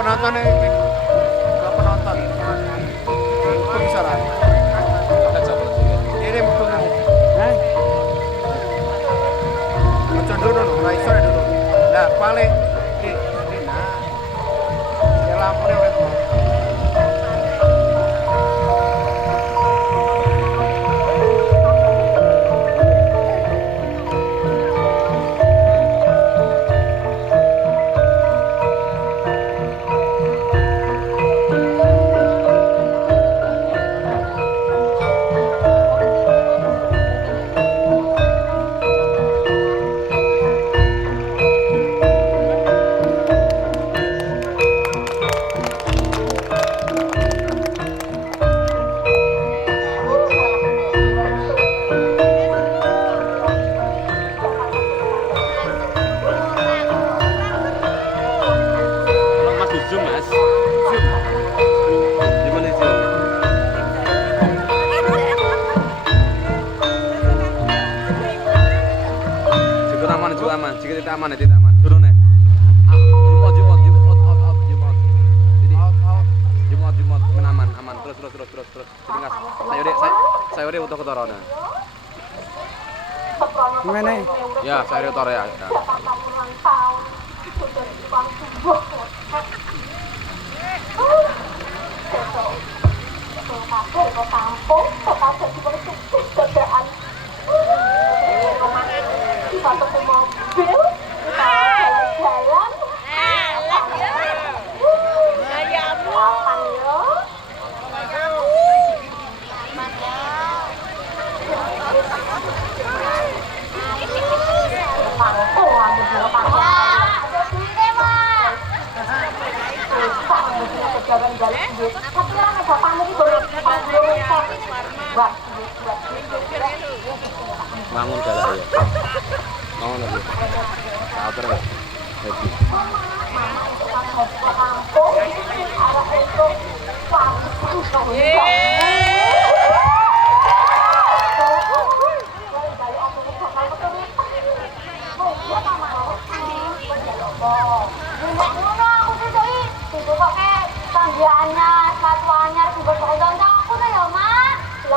Penonton nih, nggak penonton. Itu bisa lah. Ini mungkin nih. Macam dulu, raiso dulu. Nah, paling ini nah, ya lampu nih wes. Jika tidak aman, tidak aman. Turun nih. Jumot, aman. Terus. Jadi saya udah untuk ketorona. Gimana? Ya, saya udah ya. Satu mobil, jalan, kapan yo? Bangun jalan ya. Bangun lagi. Saat terus.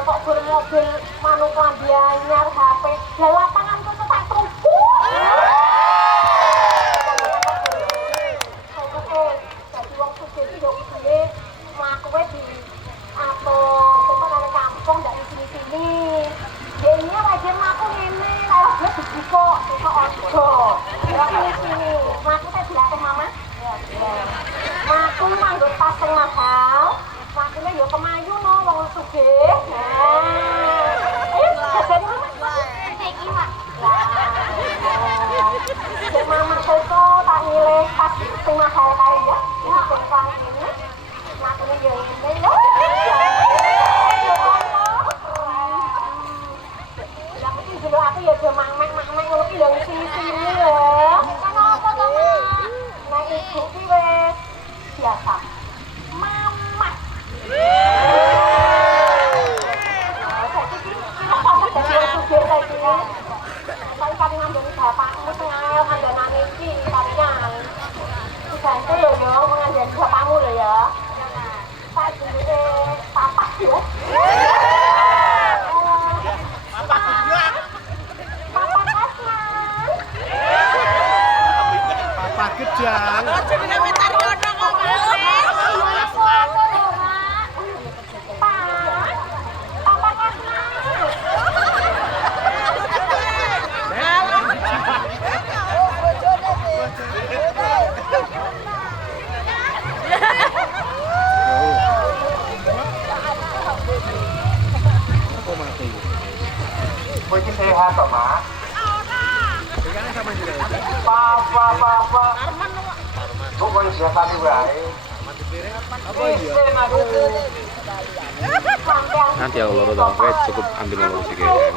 Kok bermobil manuk lambianyar HP lah lapangan kok tak terubuk jadi wong sugih yo kudune mlaku di atur tempat ada kampung ndak di sini ya ini wajar mlaku ngene kalau dia dibiko kok ojo ya sini mlaku tak dilatih mama mlaku nganggo tas sing mahal makanya yo kemayu no wong sugih. Mama koko tak milih pas sing mahal kae ya. Ini sing paling ini. Makanya yo ngene lho. Lah mesti dulu aku ya do mang-mang ngono ki lho sini-sini lho. Kenapa to, Mak? Nah ibu ki wis biasa. Mama. Kali ngambil bapakmu sengaja ngandani iki kalian dibantu lho yo mengandani bapakmu lho ya tak dulu papa ya papa juga papa kasman Papa Gedang. Mungkin sehat toh, Mak? Papa. Pokoknya biasa nih, wae. Nanti ya loro dong, cukup ambil nomor sih kayak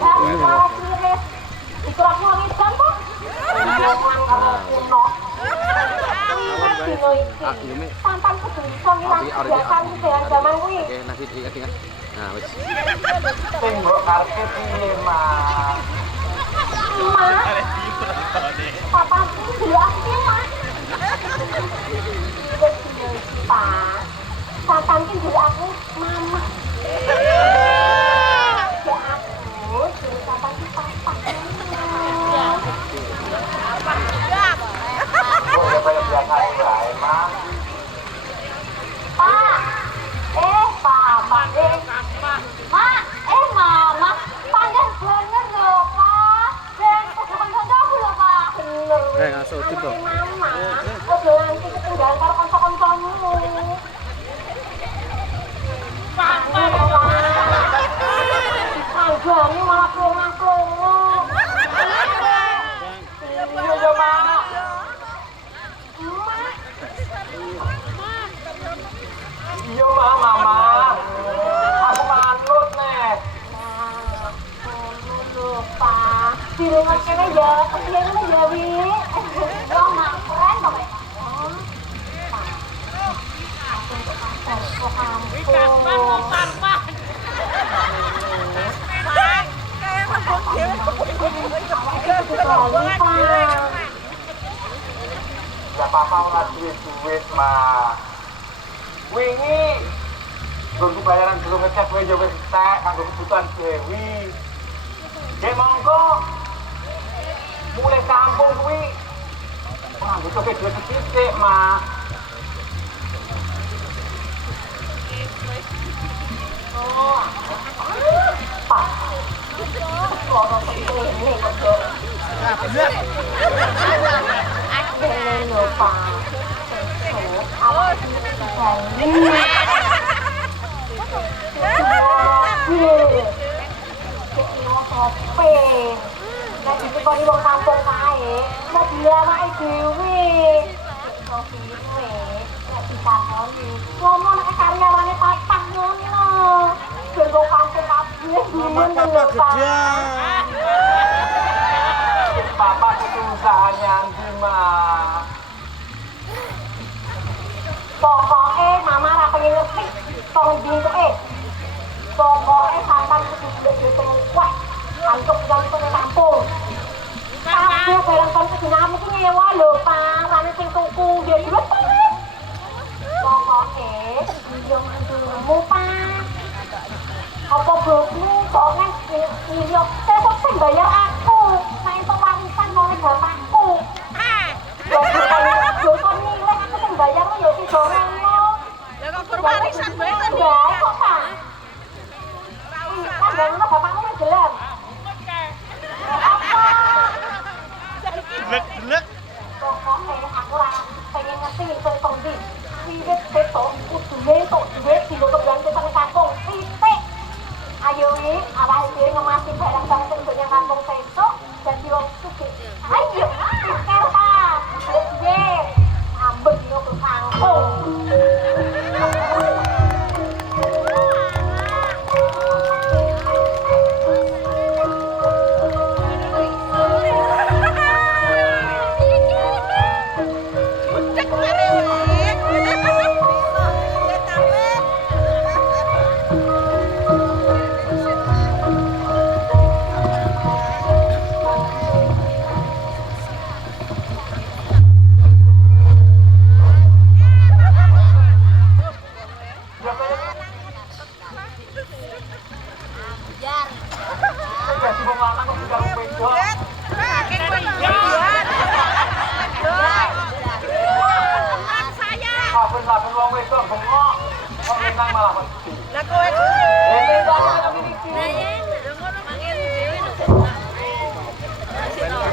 itu aku ngedan kok. iki. Sampan kudu iso ngilang kebiasaan kebiasaan zaman kuwi. Oke, nasi ingat-ingat. Nah, wis. Sing mbok karepe piye, Mas? Mas. Papa iki dulu aku Mas. Wis iki, Pak. Sampan iki dulu aku mama. Ya aku, dulu sampan iki papa. Kok ya kaya biasa wae, Mas. Pak, Papa, Mak, Mama, panjang bener loh, Pak. Dan bukan kancaku loh, Pak. Bener. Ngasuh tiba. Mama, ojo nanti ketinggalan karo kanca-kancamu. Papa, panjangnya malah kelongo-kelongo. Iya, ya, Mak. Mak. Iya, Mama. Aku manut nih. Lupa di rumah kene ya kepiye ngene ya wi wong mak keren kok Ya papa ora duit-duit, Mas. Wingi Gunung bayaran belum ngecek kowe yo wis entek kanggo kebutuhan Dewi. Dek monggo. Mulai kampung kuwi ora butuh duit sithik, Mas. oh pak kok ini kok bener lho pak nek dikoni wong kampung kae, nek diawake dhewe. Nek disakoni, ngomong nek karyawane patah ngono lho. Ben wong kampung kabeh Mama papa gedean. Papa itu usahanya ndi, Mas? Pokoke mama ra pengen ngerti tong dintuke. Pokoke sampean kudu ditemu kuat. Antuk jantung kampung. Kabeh barang kon kejenamu ku nyewa lho, Pak. Rane sing tuku ya duwe. Pokoke yo mandulmu, Pak. Apa bosmu kok nek yo tetep sing bayar aku. Nek entuk warisan kok nek bapakku. Yo kon nilai aku sing bayar yo si gorengmu. Lah kok berwarisan bae to, Ya, kok, Pak. Kan ngono bapakmu wis gelem. Gelek-gelek. Pokoknya aku lah pengen ngerti itu di wiwit besok kudune entuk duit dino kebulan sampe kampung titik. Ayo wi awake dhewe ngemasi barang-barang sing donya kampung besok dadi wong sugih. Ayo kerta duit ambek dino ke kampung. Dadi wong lanang kok bisa wedok. Saben-saben wong wedok bengok, wong lanang malah wedi. Lah kowe Ini tak miliki.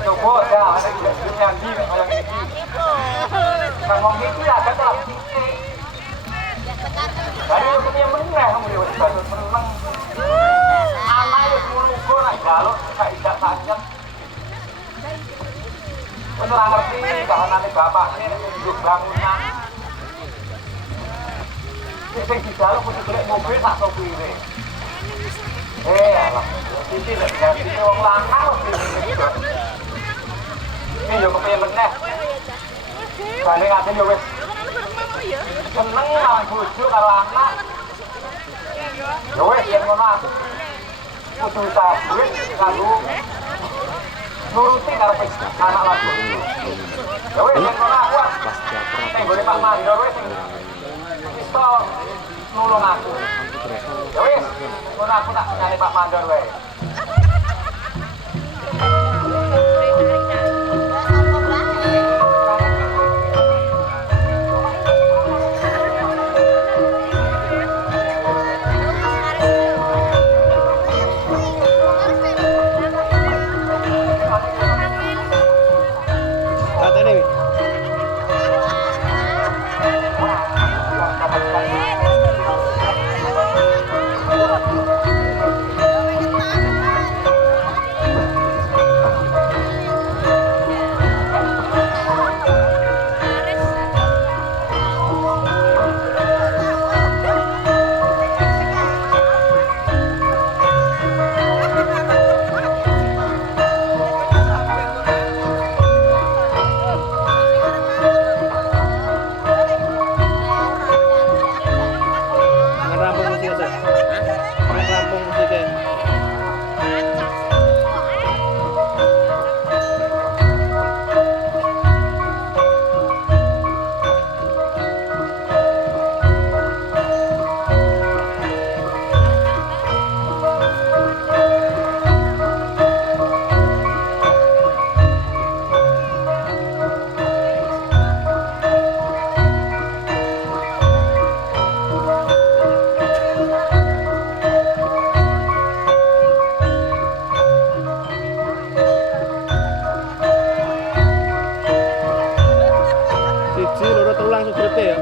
Coba ya, ada yang di kayak gini. Kan wong iki ya ada dalam sisi. Dari yang punya meneh kamu dia wis banget meneng. Anak wis ngono ra jaluk sak ijak sanjak. Wis ora ngerti kahanane bapakne hidup bangunan. Sing dijaluk kudu golek mobil sak sopire. Alah, iki lek ganti wong lanang wis. Ini yo kepiye meneh. Balik ate yo wis ya. Seneng lawan bojo karo anak. Ya wis yen ngono aku. Kudu usaha duit kanggo nuruti karepe anak lagi. Ya wis yen ngono aku. Nek gone Pak Mandor wis iso nulung aku. Ya wis, ngono aku tak nyari Pak Mandor wae. Siji loro telu langsung grepe ya.